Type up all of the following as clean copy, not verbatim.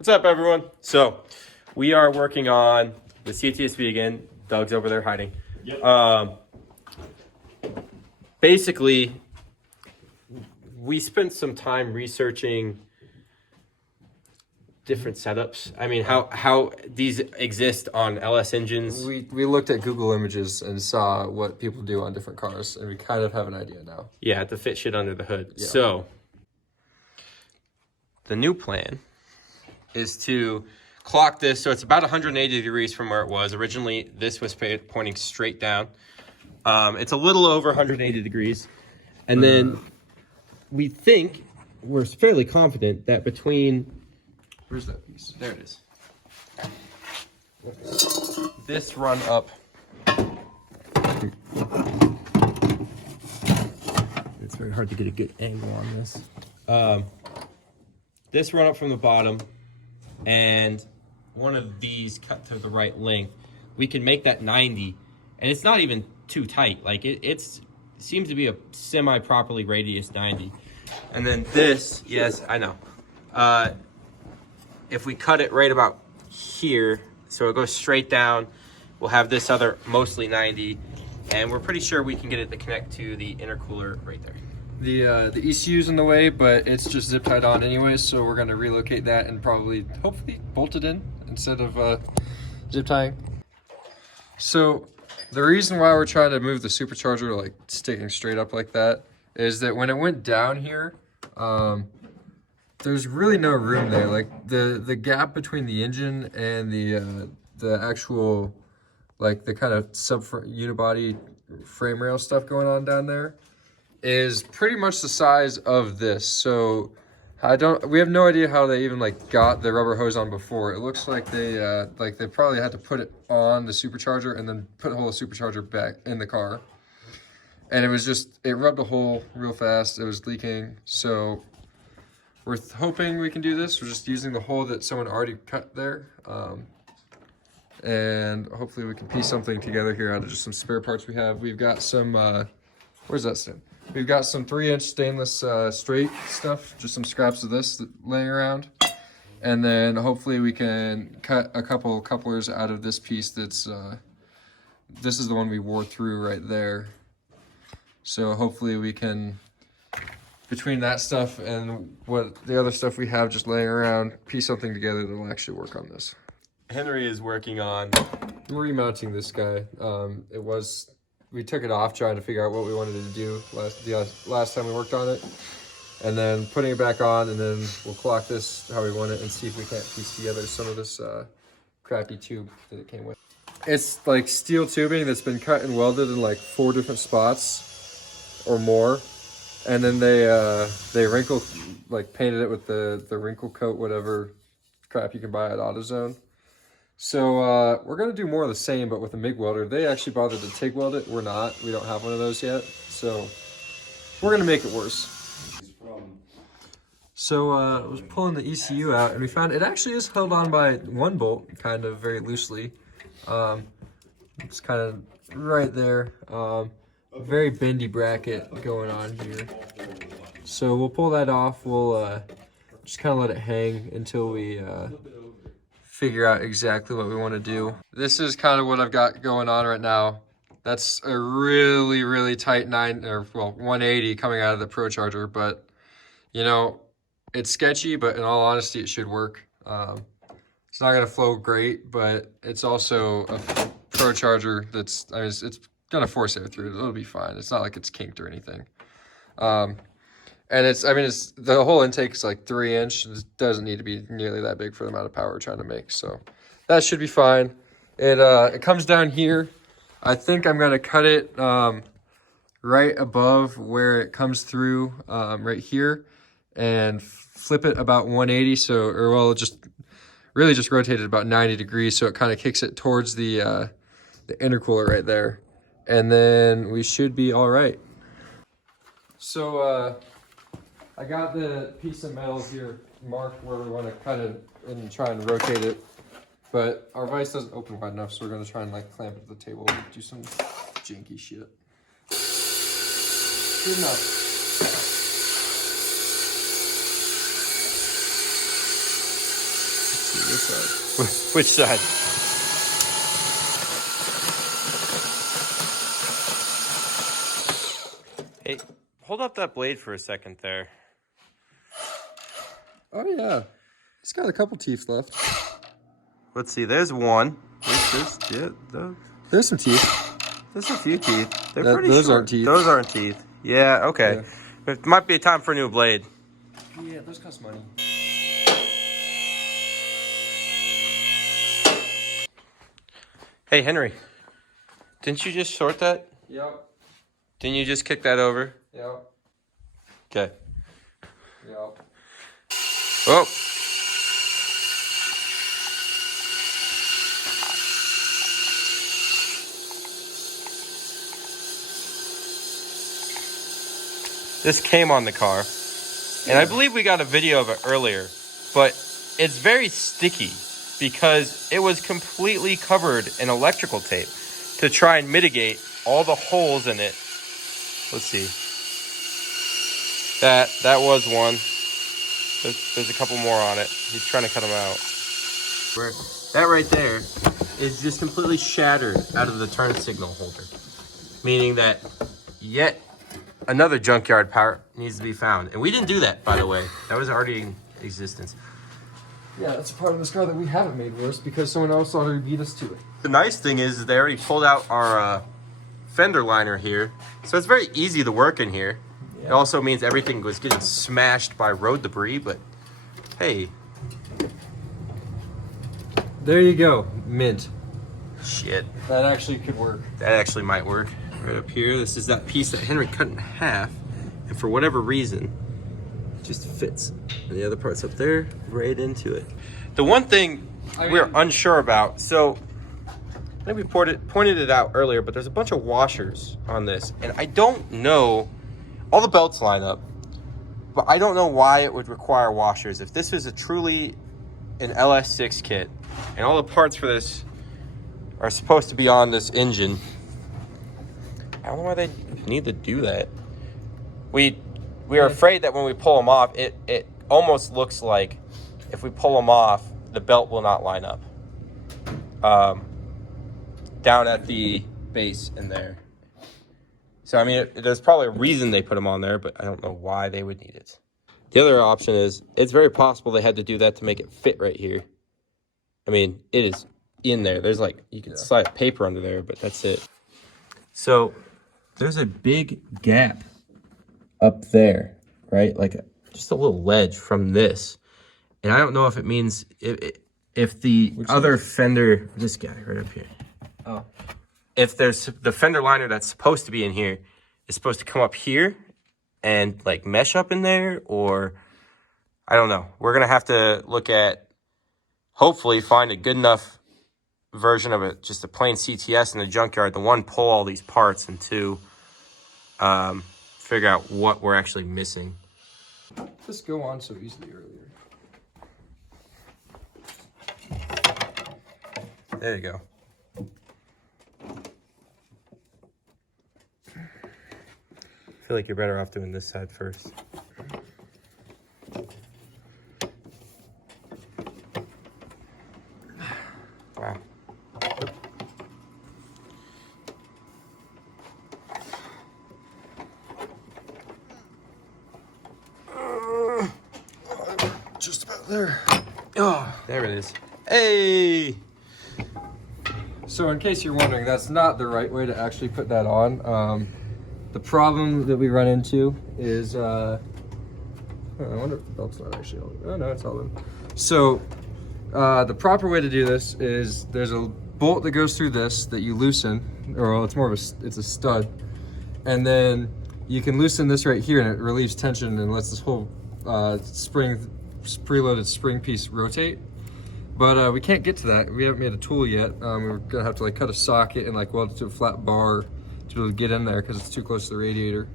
What's up, everyone? So, we are working on the CTS-V again. Doug's over there hiding. Yep. Basically, we spent some time researching different setups. I mean, how these exist on LS engines. We looked at Google Images and saw what people do on different cars, and we kind of have an idea now. Yeah, to fit shit under the hood. Yeah. So, the new plan is to clock this so it's about 180 degrees from where it was. Originally, this was pointing straight down. It's a little over 180 degrees. And then we're fairly confident that between... Where's that piece? There it is. This run up... It's very hard to get a good angle on this. This run up from the bottom and one of these cut to the right length, we can make that 90, and it's not even too tight. Like it seems to be a semi-properly radius 90. And then this, yes, I know. If we cut it right about here, so it goes straight down, we'll have this other mostly 90, and we're pretty sure we can get it to connect to the intercooler right there. The ECU's in the way, but it's just zip tied on anyway, so we're gonna relocate that and hopefully bolt it in instead of zip tying. So the reason why we're trying to move the supercharger like sticking straight up like that is that when it went down here, there's really no room there. Like the gap between the engine and the actual, like the kind of unibody frame rail stuff going on down there is pretty much the size of this. So we have no idea how they even like got the rubber hose on before. It looks like they probably had to put it on the supercharger and then put the whole supercharger back in the car. And it rubbed a hole real fast. It was leaking. So we're hoping we can do this. We're just using the hole that someone already cut there. And hopefully we can piece something together here out of just some spare parts we have. We've got some, where's that stand? We've got some 3-inch stainless straight stuff, just some scraps of this laying around. And then hopefully we can cut a couple couplers out of this piece that's, this is the one we wore through right there. So hopefully we can, between that stuff and what the other stuff we have just laying around, piece something together that will actually work on this. Henry is working on remounting this guy. We took it off trying to figure out what we wanted to do last time we worked on it, and then putting it back on, and then we'll clock this how we want it and see if we can't piece together some of this crappy tube that it came with. It's like steel tubing that's been cut and welded in like 4 different spots or more, and then they wrinkled, like painted it with the wrinkle coat, whatever crap you can buy at AutoZone. So we're going to do more of the same, but with a MIG welder. They actually bothered to TIG weld it. We're not. We don't have one of those yet. So we're going to make it worse. So I was pulling the ECU out, and we found it actually is held on by one bolt, kind of very loosely. It's kind of right there. Very bendy bracket going on here. So we'll pull that off. We'll just kind of let it hang until we... figure out exactly what we want to do. This is kind of what I've got going on right now. That's a really, really tight 180 coming out of the Pro Charger, but you know, it's sketchy, but in all honesty, it should work. It's not gonna flow great, but it's also a Pro Charger that's, it's gonna force air through it. It'll be fine. It's not like it's kinked or anything. And the whole intake is like 3-inch. It doesn't need to be nearly that big for the amount of power we're trying to make. So that should be fine. It comes down here. I think I'm going to cut it right above where it comes through right here and flip it about 180. Just rotate it about 90 degrees. So it kind of kicks it towards the intercooler right there. And then we should be all right. So, I got the piece of metal here marked where we want to cut it and try and rotate it, but our vise doesn't open wide enough, so we're going to try and like clamp it to the table and do some janky shit. Good enough. side. Which side? Hey, hold up that blade for a second there. Oh yeah, it's got a couple teeth left. Let's see. There's one. There's some teeth. There's a few teeth. They're pretty those short. aren't teeth. Those aren't teeth. Yeah. Okay. Yeah. It might be time for a new blade. Yeah, those cost money. Hey, Henry. Didn't you just sort that? Yep. Didn't you just kick that over? Yep. Okay. Yep. Oh. This came on the car, and I believe we got a video of it earlier, but it's very sticky because it was completely covered in electrical tape to try and mitigate all the holes in it. Let's see. That was one. There's a couple more on it. He's trying to cut them out. Where that right there is just completely shattered out of the turn signal holder, meaning that yet another junkyard part needs to be found. And we didn't do that, by the way. That was already in existence. Yeah, that's a part of this car that we haven't made worse because someone else already beat us to it. The nice thing is they already pulled out our fender liner here. So it's very easy to work in here. Yeah. It also means everything was getting smashed by road debris, but hey. There you go, mint. Shit. That actually could work. That actually might work. Right up here, this is that piece that Henry cut in half, and for whatever reason, it just fits. And the other part's up there, right into it. The one thing we're unsure about, so I think we pointed it out earlier, but there's a bunch of washers on this, and I don't know, all the belts line up, but I don't know why it would require washers. If this was truly an LS6 kit, and all the parts for this are supposed to be on this engine, I don't know why they need to do that. We are afraid that when we pull them off, it almost looks like if we pull them off, the belt will not line up. Down at the base in there. So, I mean, there's probably a reason they put them on there, but I don't know why they would need it. The other option is, it's very possible they had to do that to make it fit right here. I mean, it is in there. There's like, you can slide paper under there, but that's it. So, there's a big gap up there, right? Like just a little ledge from this. And I don't know if it means if the other fender, this guy right up here. Oh. If there's the fender liner that's supposed to be in here is supposed to come up here and like mesh up in there, or I don't know. We're going to have to look at, hopefully find a good enough version of it, just a plain CTS in the junkyard. The one, pull all these parts, and two, figure out what we're actually missing. Just go on so easily earlier. There you go. I feel like you're better off doing this side first. Wow. Just about there. Oh, there it is. Hey! So in case you're wondering, that's not the right way to actually put that on. The problem that we run into is, I wonder if the belt's not actually all, oh no, it's all in. So the proper way to do this is there's a bolt that goes through this that you loosen, or well, it's more of it's a stud. And then you can loosen this right here and it relieves tension and lets this whole preloaded spring piece rotate. But we can't get to that. We haven't made a tool yet. We're gonna have to like cut a socket and like weld it to a flat bar to be able to get in there because it's too close to the radiator.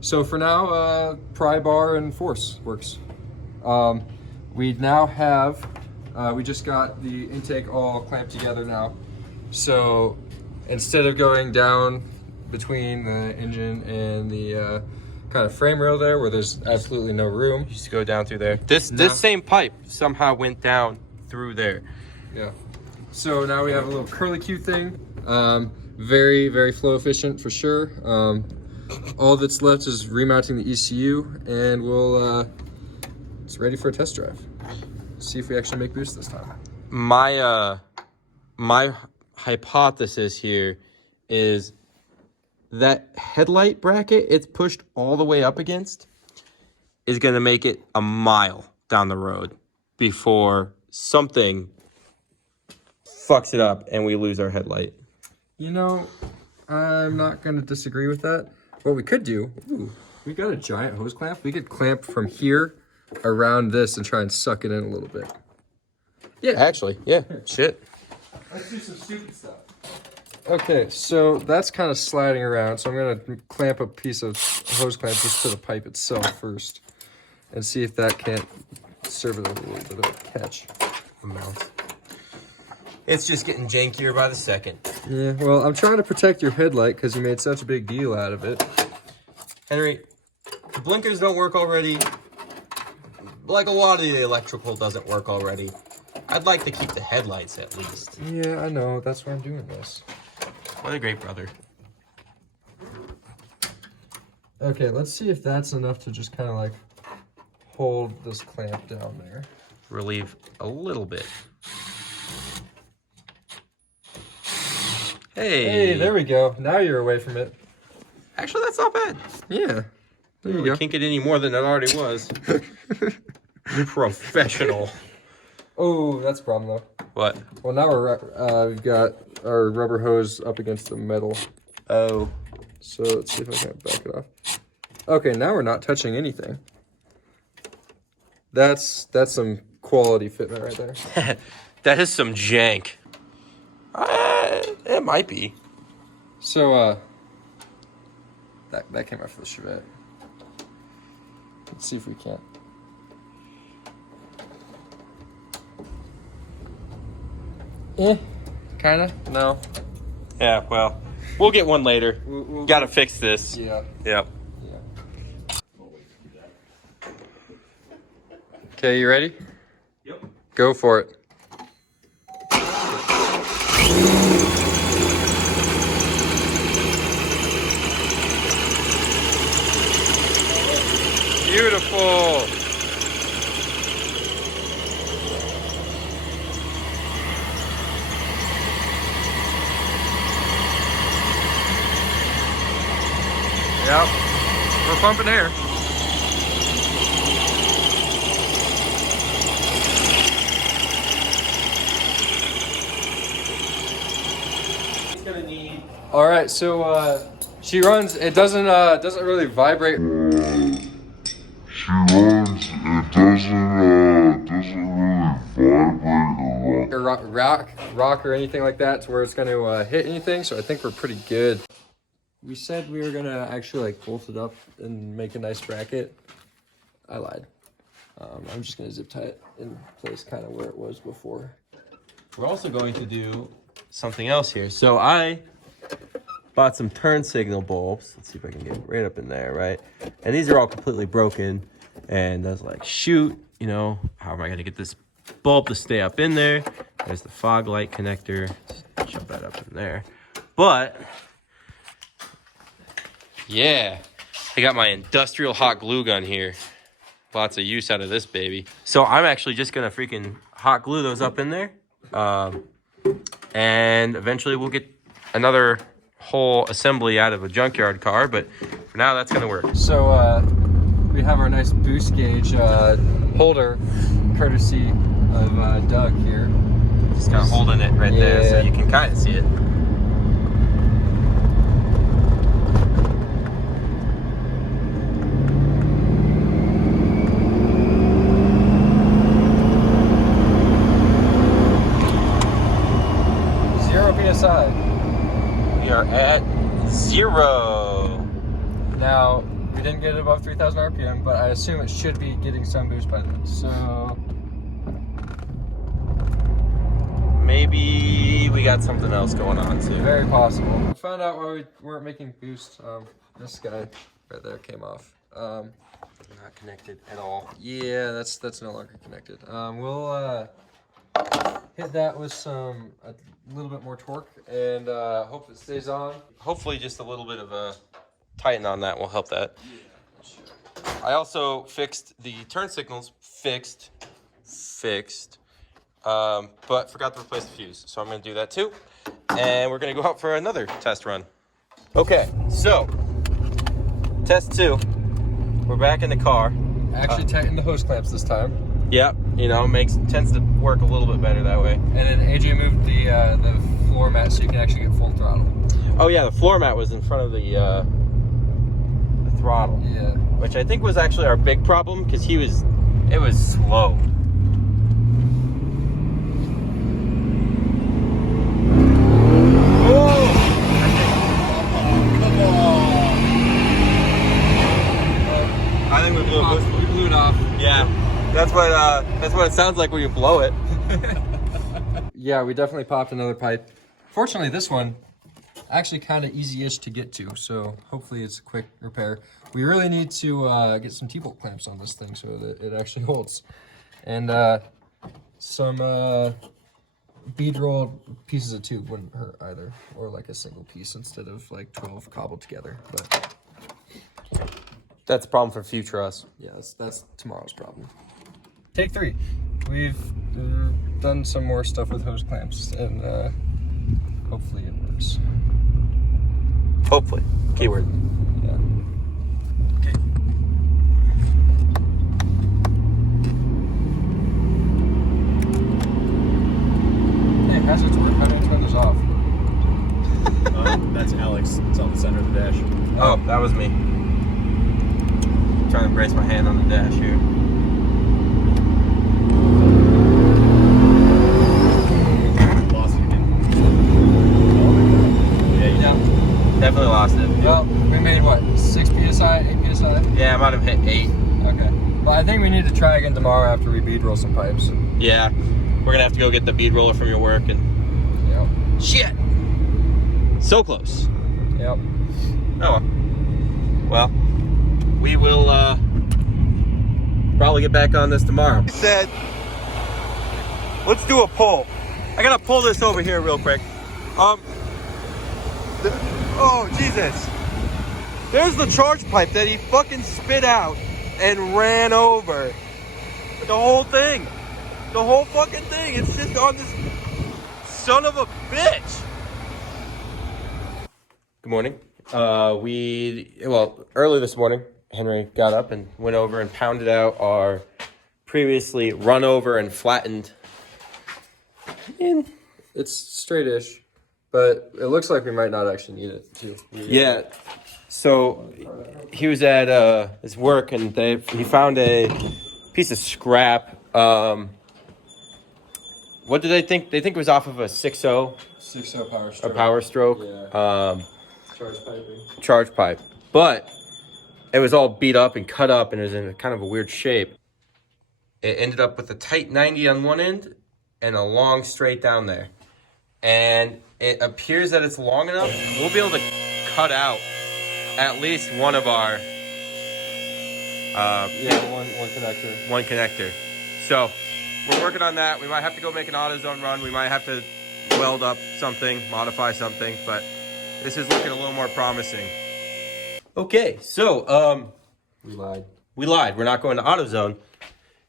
So for now, pry bar and force works. We now have, we just got the intake all clamped together now. So instead of going down between the engine and the kind of frame rail there where there's absolutely no room, Just go down through there. This same pipe somehow went down through there. Yeah. So now we have a little curlicue thing. Very, very flow efficient for sure. All that's left is remounting the ECU, and it's ready for a test drive. See if we actually make boost this time. My hypothesis here is that headlight bracket it's pushed all the way up against is going to make it a mile down the road before something fucks it up and we lose our headlight. You know, I'm not going to disagree with that. What we could do, we got a giant hose clamp. We could clamp from here around this and try and suck it in a little bit. Yeah, actually, yeah. Shit. Let's do some stupid stuff. Okay, so that's kind of sliding around, so I'm going to clamp a piece of hose clamp just to the pipe itself first and see if that can't serve it a little bit of a catch. It's just getting jankier by the second. Yeah, well, I'm trying to protect your headlight because you made such a big deal out of it. Henry, the blinkers don't work already. Like a lot of the electrical doesn't work already. I'd like to keep the headlights at least. Yeah, I know. That's why I'm doing this. What a great brother. Okay, let's see if that's enough to just kind of like hold this clamp down there. Relieve a little bit. Hey, there we go. Now you're away from it. Actually, that's not bad. Yeah. There you We go. can't get any more than it already was. Professional. Oh, that's a problem though. What? Well, now we've got our rubber hose up against the metal. Oh. So let's see if I can back it off. Okay, now we're not touching anything. That's some quality fitment right there. That is some jank. It might be. So, that came off the Chevette. Let's see if we can. Kinda? No. Yeah, well, we'll get one later. We'll Gotta fix this. Yeah. Yep. Yeah. Okay, you ready? Yep. Go for it. Beautiful. Yep. We're pumping air. It's gonna need. All right, so she runs. It doesn't really vibrate. She runs, it doesn't really vibrate Or rock or anything like that to where it's going to hit anything. So I think we're pretty good. We said we were going to actually like bolt it up and make a nice bracket. I lied. I'm just going to zip tie it in place kind of where it was before. We're also going to do something else here. So I bought some turn signal bulbs. Let's see if I can get it right up in there, right? And these are all completely broken. And I was like, shoot, you know, how am I going to get this bulb to stay up in there? There's the fog light connector. Just shove that up in there. But, yeah, I got my industrial hot glue gun here. Lots of use out of this baby. So I'm actually just going to freaking hot glue those up in there. And eventually we'll get another whole assembly out of a junkyard car. But for now, that's going to work. So we have our nice boost gauge holder, courtesy of Doug here. Just kind of holding it right there so you can kind of see it. PSI. We are at 0. Now, we didn't get it above 3,000 RPM, but I assume it should be getting some boost by then. So maybe we got something else going on too. very possible. I found out why we weren't making boost. This guy right there came off. Not connected at all. Yeah, that's no longer connected. We'll hit that with a little bit more torque, and hope it stays on. Hopefully just a little bit of a tighten on that will help that. Yeah, sure. I also fixed the turn signals, fixed, but forgot to replace the fuse. So I'm going to do that too. And we're going to go out for another test run. Okay, so test 2. We're back in the car. Actually tightened the hose clamps this time. Yeah, you know, tends to work a little bit better that way. And then AJ moved the floor mat so you can actually get full throttle. Oh yeah, the floor mat was in front of the throttle. Yeah. Which I think was actually our big problem because it was slow. I think we blew it off. Yeah, that's what it sounds like when you blow it. Yeah, we definitely popped another pipe. Fortunately, this one actually kind of easy-ish to get to, so hopefully it's a quick repair. We really need to get some T-bolt clamps on this thing so that it actually holds, and some bead-rolled pieces of tube wouldn't hurt either, or like a single piece instead of like 12 cobbled together. But That's a problem for future us. yeah, that's tomorrow's problem. Take 3. We've done some more stuff with hose clamps, and hopefully it works. Hopefully. Keyword. Yeah. Okay. Hey, hazards work. How do I turn this off? That's Alex. It's on the center of the dash. Oh, that was me. Trying to brace my hand on the dash here. Lost it again. Yeah, definitely lost it. Well, we made what, 6 psi, 8 psi? Yeah, I might have hit 8. Okay. Well, I think we need to try again tomorrow after we bead roll some pipes. Yeah, we're gonna have to go get the bead roller from your work and. Yep. Shit. So close. Yep. Oh well. We will probably get back on this tomorrow. I said, let's do a pull. I gotta pull this over here real quick. Oh Jesus! There's the charge pipe that he fucking spit out and ran over. The whole thing. The whole fucking thing. It's just on this son of a bitch. Good morning. Early this morning, Henry got up and went over and pounded out our previously run over and flattened. It's straight-ish, but it looks like we might not actually need it too. Yeah. So he was at his work and he found a piece of scrap. What do they think? They think it was off of a 6.0. 6.0 power stroke. A power stroke. Yeah. Charge piping. Charge pipe. But it was all beat up and cut up and it was in kind of a weird shape. It ended up with a tight 90 on one end and a long straight down there. And it appears that it's long enough. We'll be able to cut out at least one of our one connector. one connector. So we're working on that. We might have to go make an AutoZone run. We might have to weld up something, modify something, but this is looking a little more promising. Okay, so We lied. we lied. We're not going to AutoZone.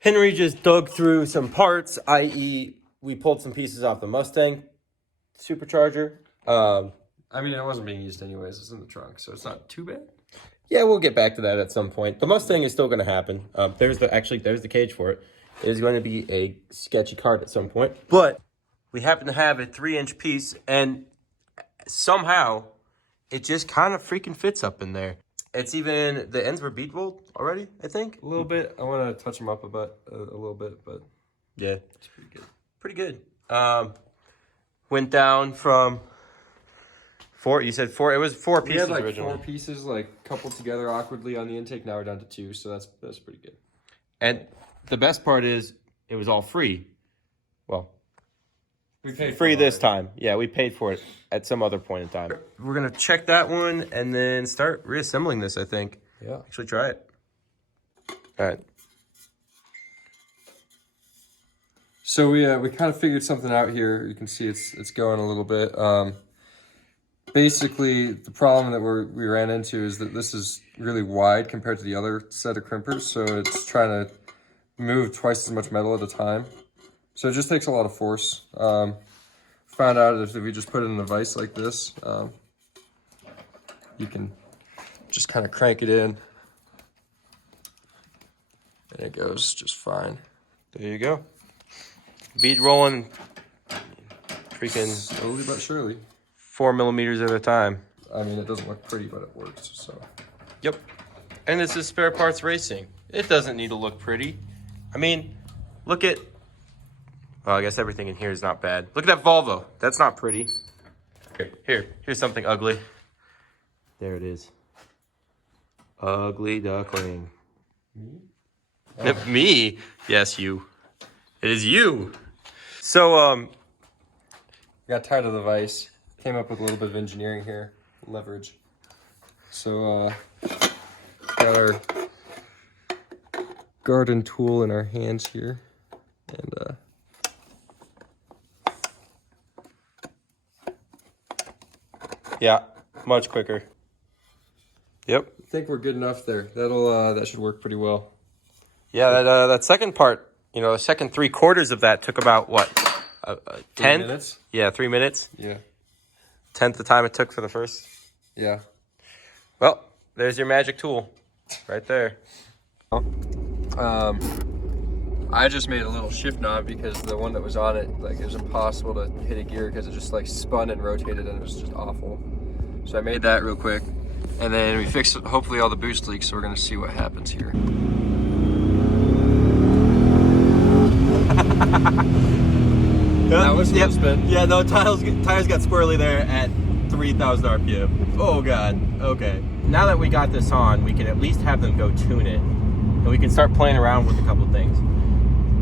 Henry just dug through some parts, i.e., we pulled some pieces off the Mustang supercharger. I mean, it wasn't being used anyways. It's in the trunk, so it's not too bad. Yeah, we'll get back to that at some point. The Mustang is still going to happen. There's the cage for it. It is going to be a sketchy cart at some point, but we happen to have a 3-inch piece, and somehow it just kind of freaking fits up in there. It's even the ends were bead rolled already, I think. A little bit. I want to touch them up a little bit, but Yeah, it's pretty good. pretty good. Went down from 4. You said 4. It was 4 We pieces had like originally. 4 pieces like coupled together awkwardly on the intake. Now we're down to 2, so that's pretty good. And the best part is it was all free. Well, We paid free this time. Yeah, we paid for it at some other point in time. We're going to check that one and then start reassembling this, I think. Yeah. Actually try it. All right. So we kind of figured something out here. You can see it's going a little bit. Basically, the problem that we ran into is that this is really wide compared to the other set of crimpers, so it's trying to move twice as much metal at a time. So it just takes a lot of force. Found out if we just put it in a vise like this, you can just kind of crank it in, and it goes just fine. There you go. Bead rolling, freaking Slowly but surely. 4 millimeters at a time. I mean, it doesn't look pretty, but it works, so. Yep. And this is spare parts racing. It doesn't need to look pretty. I mean, look at, well, I guess everything in here is not bad. Look at that Volvo. That's not pretty. Here's something ugly. There it is. Ugly duckling. Me? Me? Yes, you. It is you. So, Got tired of the vise. Came up with a little bit of engineering here. Leverage. So, got our garden tool in our hands here. And, yeah, much quicker. Yep. I think we're good enough there. That should work pretty well. Yeah, that second part, the second 3/4 of that took about, what, 10? 3 minutes? Yeah, 3 minutes. Yeah. 10th the time it took for the first. Yeah. Well, there's your magic tool right there. I just made a little shift knob because the one that was on it, like, it was impossible to hit a gear because it just like spun and rotated and it was just awful. So I made that real quick, and then we fixed hopefully all the boost leaks. So we're gonna see what happens here. That was a spin. Yeah, no, tires got squirrely there at 3,000 RPM. Oh God. Okay. Now that we got this on, we can at least have them go tune it, and we can start playing around with a couple things.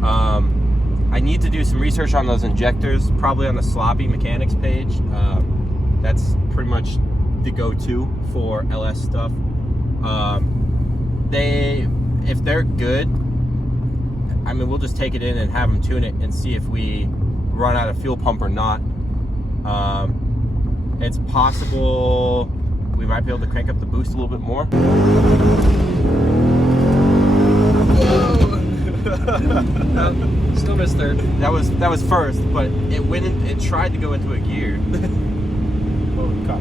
I need to do some research on those injectors, probably on the Sloppy Mechanics page. That's pretty much the go-to for LS stuff. If they're good, I mean, we'll just take it in and have them tune it and see if we run out of fuel pump or not. It's possible we might be able to crank up the boost a little bit more. Still missed third. That was first, but it tried to go into a gear. Holy cow.